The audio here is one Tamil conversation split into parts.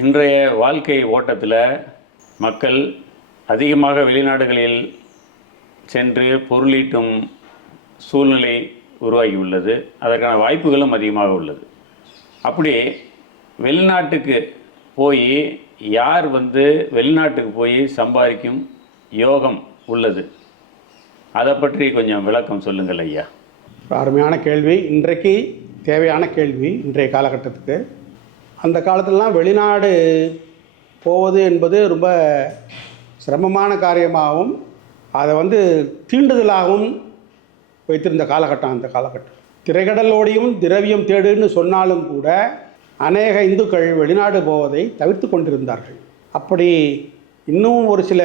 இன்றைய வாழ்க்கை ஓட்டத்தில் மக்கள் அதிகமாக வெளிநாடுகளில் சென்று பொருளீட்டும் சூழ்நிலை உருவாகி உள்ளது அதற்கான வாய்ப்புகளும் அதிகமாக உள்ளது. அப்படி வெளிநாட்டுக்கு போய் யார் வந்து வெளிநாட்டுக்கு போய் சம்பாதிக்கும் யோகம் உள்ளது? அதை பற்றி கொஞ்சம் விளக்கம் சொல்லுங்கள் ஐயா. அருமையான கேள்வி. இன்றைக்கு தேவையான கேள்வி இன்றைய காலகட்டத்துக்கு. அந்த காலத்திலலாம் வெளிநாடு போவது என்பது ரொம்ப சிரமமான காரியமாகவும் அதை வந்து தீண்டுதலாகவும் வைத்திருந்த காலகட்டம் அந்த காலகட்டம். திரைக்கடலோடையும் திரவியம் தேடுன்னு சொன்னாலும் கூட அநேக இந்துக்கள் வெளிநாடு போவதை தவிர்த்து கொண்டிருந்தார்கள். அப்படி இன்னும் ஒரு சில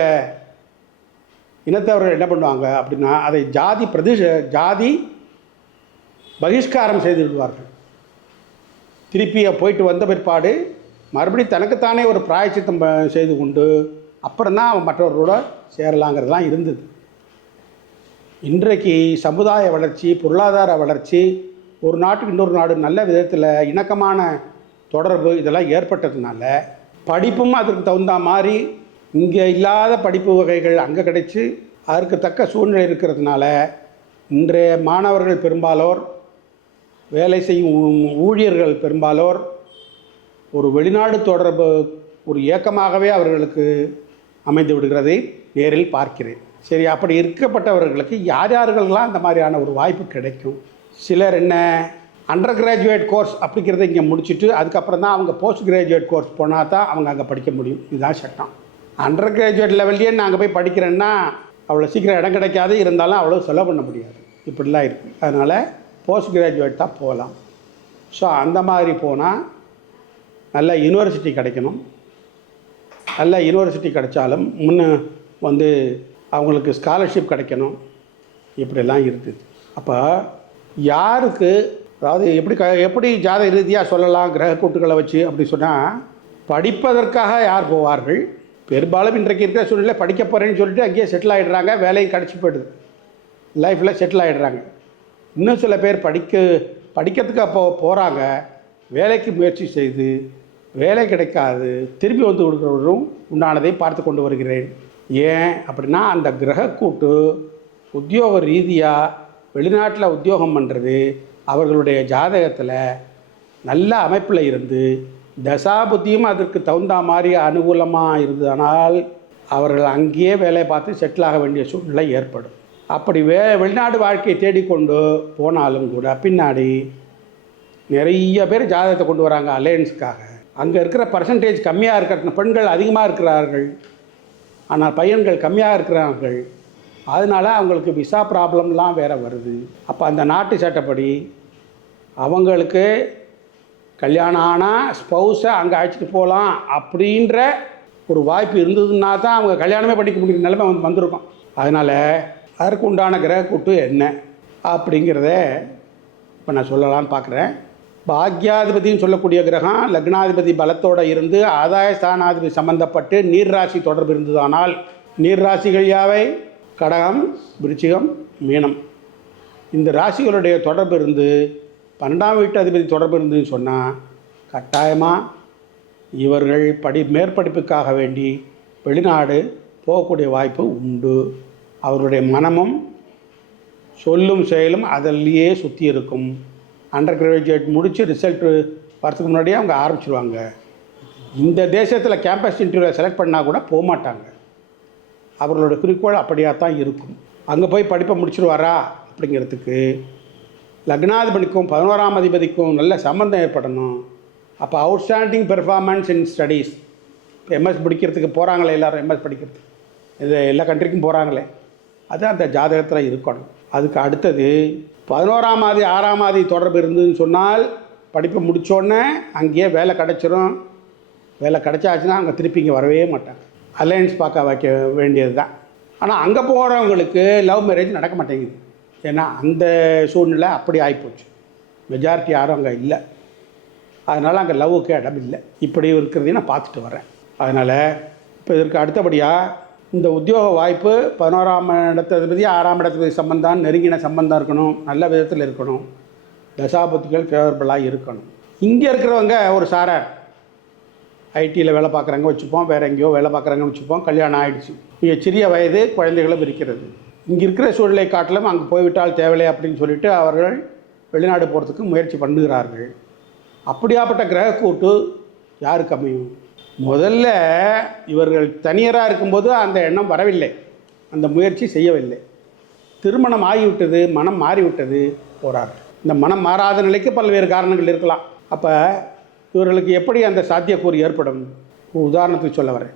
இனத்தவர்கள் என்ன பண்ணுவாங்க அப்படின்னா அதை ஜாதி பிரதிஷ ஜாதி பகிஷ்காரம் செய்து விடுவார்கள். திருப்பி போயிட்டு வந்த பிற்பாடு மறுபடியும் தனக்குத்தானே ஒரு பிராயச்சித்தம் செய்து கொண்டு அப்புறம்தான் அவன் மற்றவர்களோட சேரலாங்கிறதுலாம் இருந்தது. இன்றைக்கு சமுதாய வளர்ச்சி பொருளாதார வளர்ச்சி ஒரு நாட்டுக்கு இன்னொரு நாடு நல்ல விதத்தில் இணக்கமான தொடர்பு இதெல்லாம் ஏற்பட்டதுனால படிப்பும் அதற்கு தகுந்த மாதிரி இங்கே இல்லாத படிப்பு வகைகள் அங்கே கிடைச்சி அதற்கு தக்க சூழ்நிலை இருக்கிறதுனால இன்றைய மாணவர்கள் பெரும்பாலோர் வேலை செய்யும் ஊழியர்கள் பெரும்பாலோர் ஒரு வெளிநாடு தொடர்பு ஒரு இயக்கமாகவே அவர்களுக்கு அமைந்து விடுகிறதை நேரில் பார்க்கிறேன். சரி அப்படி இருக்கப்பட்டவர்களுக்கு யார் யாருக்கெல்லாம் அந்த மாதிரியான ஒரு வாய்ப்பு கிடைக்கும்? சிலர் என்ன அண்டர் கிராஜுவேட் கோர்ஸ் அப்படிங்கிறத இங்கே முடிச்சுட்டு அதுக்கப்புறம் தான் அவங்க போஸ்ட் கிராஜுவேட் கோர்ஸ் போனால் தான் அவங்க அங்கே படிக்க முடியும். இதுதான் சட்டம். அண்டர் கிராஜுவேட் லெவல்லையே நாங்கள் போய் படிக்கிறேன்னா அவ்வளோ சீக்கிரம் இடம் கிடைக்காது இருந்தாலும் அவ்வளோ செலவு பண்ண முடியாது. இப்படிலாம் இருக்குது அதனால் போஸ்ட் கிராஜுவேட் தான் போகலாம். ஸோ அந்த மாதிரி போனால் நல்ல யூனிவர்சிட்டி கிடைக்கணும். நல்ல யூனிவர்சிட்டி கிடைச்சாலும் முன்னே வந்து அவங்களுக்கு ஸ்காலர்ஷிப் கிடைக்கணும். இப்படிலாம் இருக்குது. அப்போ யாருக்கு அதாவது எப்படி க எப்படி ஜாத ரீதியாக சொல்லலாம் கிரக கூட்டுகளை வச்சு அப்படி சொன்னால் படிப்பதற்காக யார் போவார்கள்? பெரும்பாலும் இன்றைக்கு இருக்கிற சூழ்நிலை படிக்க போகிறேன்னு சொல்லிட்டு அங்கேயே செட்டில் ஆகிடுறாங்க வேலையும் கிடச்சி போயிடுது. லைஃப்பில் செட்டில் ஆகிடுறாங்க இன்னும் சில பேர் படிக்க படிக்கிறதுக்கு அப்போ போகிறாங்க வேலைக்கு முயற்சி செய்து வேலை கிடைக்காது திரும்பி வந்து கொடுக்குறவரும் உண்டானதை பார்த்து கொண்டு வருகிறேன். ஏன் அப்படின்னா அந்த கிரகக்கூட்டு உத்தியோக ரீதியாக வெளிநாட்டில் உத்தியோகம் பண்ணுறது அவர்களுடைய ஜாதகத்தில் நல்ல அமைப்பில் இருந்து தசாபுத்தியும் அதற்கு தகுந்த மாதிரி அனுகூலமாக இருந்ததனால் அவர்கள் அங்கேயே வேலை பார்த்து செட்டில் ஆக வேண்டிய சூழ்நிலை ஏற்படும். அப்படி வே வெளிநாடு வாழ்க்கையை தேடிக்கொண்டு போனாலும் கூட பின்னாடி நிறைய பேர் ஜாதகத்தை கொண்டு வராங்க அலையன்ஸுக்காக. அங்கே இருக்கிற பர்சன்டேஜ் கம்மியாக இருக்கிற பெண்கள் அதிகமாக இருக்கிறார்கள். ஆனால் பையன்கள் கம்மியாக இருக்கிறார்கள். அதனால் அவங்களுக்கு விசா ப்ராப்ளம்லாம் வேறு வருது. அப்போ அந்த நாட்டு சட்டப்படி அவங்களுக்கு கல்யாணம் ஆனால் ஸ்பௌஸை அங்கே அழைச்சிட்டு போகலாம் அப்படின்ற ஒரு வாய்ப்பு இருந்ததுன்னா தான் அவங்க கல்யாணமே பண்ணிக்க முடியும் நிலைமை வந்து வந்திருக்கும். அதனால் அதற்கு உண்டான கிரக கூட்டு என்ன? அப்படிங்கிறத இப்போ நான் சொல்லலான்னு பார்க்குறேன் பாக்யாதிபதினு சொல்லக்கூடிய கிரகம் லக்னாதிபதி பலத்தோடு இருந்து ஆதாய ஸ்தானாதிபதி சம்பந்தப்பட்டு நீர் ராசி தொடர்பு இருந்ததானால் நீர்ராசிகள் யாவை? கடகம் விருச்சிகம் மீனம். இந்த ராசிகளுடைய தொடர்பு இருந்து பன்னெண்டாம் வீட்டு அதிபதி தொடர்பு இருந்துன்னு சொன்னால் கட்டாயமாக இவர்கள் படி மேற்படிப்புக்காக வேண்டி வெளிநாடு போகக்கூடிய வாய்ப்பு உண்டு. அவருடைய மனமும் சொல்லும் செயலும் அதிலேயே சுற்றி இருக்கும். அண்டர் கிராஜுவேட் முடித்து ரிசல்ட்டு வரதுக்கு முன்னாடியே அவங்க ஆரம்பிச்சிருவாங்க. இந்த தேசத்தில் கேம்பஸ் இன்டர்வியூவில் செலக்ட் பண்ணால் கூட போக மாட்டாங்க. அவர்களோட குறிக்கோள் அப்படியாக தான் இருக்கும். அங்கே போய் படிப்பை முடிச்சிருவாரா அப்படிங்கிறதுக்கு லக்னாதிபதிக்கும் பதினோராம் அதிபதிக்கும் நல்ல சம்மந்தம் ஏற்படணும். அப்போ அவுட்ஸ்டாண்டிங் பெர்ஃபார்மன்ஸ் இன் ஸ்டடீஸ் இப்போ எம்எஸ் படிக்கிறதுக்கு போகிறாங்களே எல்லாரும் எம்எஸ் படிக்கிறதுக்கு. இது எல்லா கண்ட்ரிக்கும் போகிறாங்களே அது அந்த ஜாதகத்தில் இருக்கணும். அதுக்கு அடுத்தது பதினோராம் ஆதி ஆறாம் ஆதி தொடர்பு இருந்ததுன்னு சொன்னால் படிப்பை முடித்தோடனே அங்கேயே வேலை கிடச்சிரும். வேலை கிடச்சாச்சுன்னா அங்கே திருப்பி இங்கே வரவே மாட்டாங்க. அலையன்ஸ் பார்க்க வைக்க வேண்டியது தான் ஆனால் அங்கே போகிறவங்களுக்கு லவ் மேரேஜ் நடக்க மாட்டேங்குது. ஏன்னா அந்த சூழ்நிலை அப்படி ஆகிப்போச்சு மெஜாரிட்டி யாரும் அங்கே இல்லை. அதனால் அங்கே லவ்வுக்கு இடம் இல்லை. இப்படி இருக்கிறதையும் நான் பார்த்துட்டு வரேன். அதனால் இப்போ இதற்கு அடுத்தபடியாக இந்த உத்தியோக வாய்ப்பு பதினோராம் இடத்ததிபதி ஆறாம் இடத்ததிபதி சம்பந்தம் நெருங்கின சம்பந்தம் இருக்கணும் நல்ல விதத்தில் இருக்கணும். தசாபுத்திகள் ஃபேவரபுளாக இருக்கணும். இங்கே இருக்கிறவங்க ஒரு சாரார் ஐடியில் வேலை பார்க்குறாங்க வச்சுப்போம் வேறு எங்கேயோ வேலை பார்க்குறாங்கன்னு வச்சுப்போம் கல்யாணம் ஆகிடுச்சு மிக சிறிய வயது குழந்தைகளும் இருக்கிறது. இங்கே இருக்கிற சூழ்நிலை காட்டிலும் அங்கே போய்விட்டால் தேவையில்லை அப்படின்னு சொல்லிட்டு அவர்கள் வெளிநாடு போகிறதுக்கு முயற்சி பண்ணுகிறார்கள். அப்படியாப்பட்ட கிரக கூட்டு யாருக்கு அமையும்? முதல்ல இவர்கள் தனியராக இருக்கும்போது அந்த எண்ணம் வரவில்லை. அந்த முயற்சி செய்யவில்லை. திருமணம் ஆகிவிட்டது மனம் மாறிவிட்டது போகிறார் இந்த மனம் மாறாத நிலைக்கு பல்வேறு காரணங்கள் இருக்கலாம். அப்போ இவர்களுக்கு எப்படி அந்த சாத்தியக்கூறு ஏற்படும்? ஒரு உதாரணத்துக்கு சொல்ல வரேன்.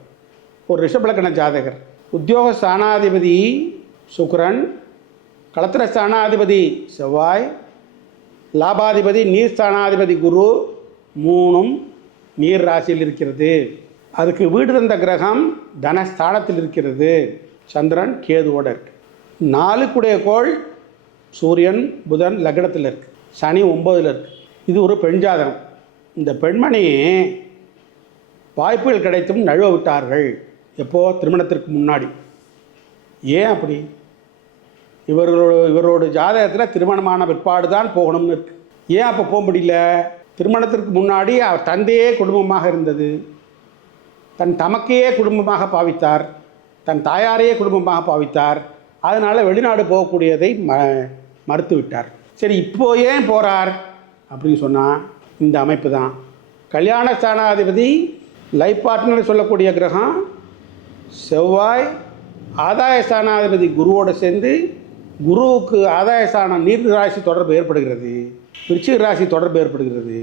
ஒரு ரிஷபலக்கண ஜாதகர் உத்தியோக ஸ்தானாதிபதி சுக்ரன் களத்திர ஸ்தானாதிபதி செவ்வாய் லாபாதிபதி நீர் ஸ்தானாதிபதி குரு மூணும் நீர் ராசியில் இருக்கிறது. அதுக்கு வீடு தந்த கிரகம் தனஸ்தானத்தில் இருக்கிறது. சந்திரன் கேதுவோட இருக்கு. நாலுக்குடைய கோள் சூரியன் புதன் லக்னத்தில் இருக்கு. சனி ஒம்பதில் இருக்கு. இது ஒரு பெண் ஜாதகம். இந்த பெண்மணி வாய்ப்புகள் கிடைத்தும் நழுவ விட்டார்கள். எப்போ? திருமணத்திற்கு முன்னாடி. ஏன் அப்படி? இவர்களோட இவரோட ஜாதகத்தில் திருமணமான பிற்பாடு தான் போகணும்னு இருக்கு. ஏன் அப்போ போக முடியல? திருமணத்திற்கு முன்னாடி அவர் தந்தையே குடும்பமாக இருந்தது. தன் தமக்கையே குடும்பமாக பாவித்தார். தன் தாயாரையே குடும்பமாக பாவித்தார். அதனால் வெளிநாடு போகக்கூடியதை ம மறுத்துவிட்டார். சரி இப்போ ஏன் போகிறார் அப்படின்னு சொன்னால் இந்த அமைப்பு தான். கல்யாண ஸ்தானாதிபதி லைஃப் பார்ட்னர் சொல்லக்கூடிய கிரகம் செவ்வாய் ஆதாய ஸ்தானாதிபதி குருவோடு சேர்ந்து குருவுக்கு ஆதாய ஸ்தானம் நீர் ராசி தொடர்பு ஏற்படுகிறது. விருச்சிக ராசி தொடர்பு ஏற்படுகிறது.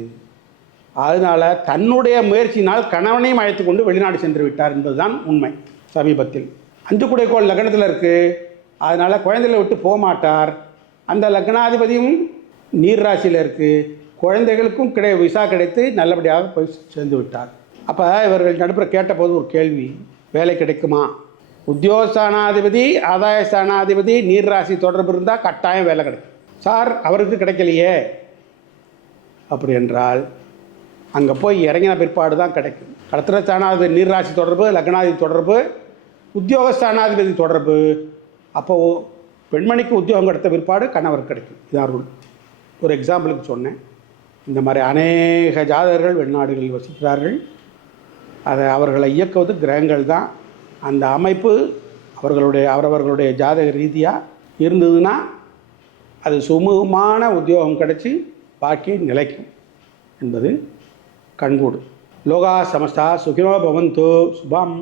அதனால் தன்னுடைய முயற்சியினால் கணவனையும் அழைத்து கொண்டு வெளிநாடு சென்று விட்டார் என்பதுதான் உண்மை சமீபத்தில். அஞ்சு குடைக்கோள் லக்னத்தில் இருக்குது அதனால் குழந்தைகளை விட்டு போக மாட்டார். அந்த லக்னாதிபதியும் நீர் ராசியில் இருக்குது குழந்தைகளுக்கும் கிடை விசா கிடைத்து நல்லபடியாக போய் சேர்ந்து விட்டார். அப்போ இவர்கள் நடுப்புற கேட்டபோது ஒரு கேள்வி வேலை கிடைக்குமா? உத்தியோகஸ்தானாதிபதி ஆதாய ஸ்தானாதிபதி நீர் ராசி தொடர்பு இருந்தால் கட்டாயம் வேலை கிடைக்கும். சார் அவருக்கு கிடைக்கலையே. அப்படி என்றால் அங்கே போய் இறங்கின பிற்பாடு தான் கிடைக்கும். கடத்திர ஸ்தானாதிபதி நீர் தொடர்பு லக்னாதிபதி தொடர்பு உத்தியோகஸ்தானாதிபதி தொடர்பு. அப்போ பெண்மணிக்கு உத்தியோகம் கிடைத்த பிற்பாடு கணவர் கிடைக்கும். இதான் ரூல் ஒரு எக்ஸாம்பிளுக்கு சொன்னேன். இந்த மாதிரி அநேக ஜாதகர்கள் வெளிநாடுகளில் வசிக்கிறார்கள். அதை அவர்களை இயக்குவது கிரகங்கள் தான். அந்த அமைப்பு அவர்களுடைய அவரவர்களுடைய ஜாதக ரீதியாக இருந்ததுன்னா அது சுமூகமான உத்தியோகம் கிடச்சி பாக்கி நிலைக்கும் என்பது கண்கூடு. லோகா சமஸ்தா சுகினோ பவந்து சுபம்.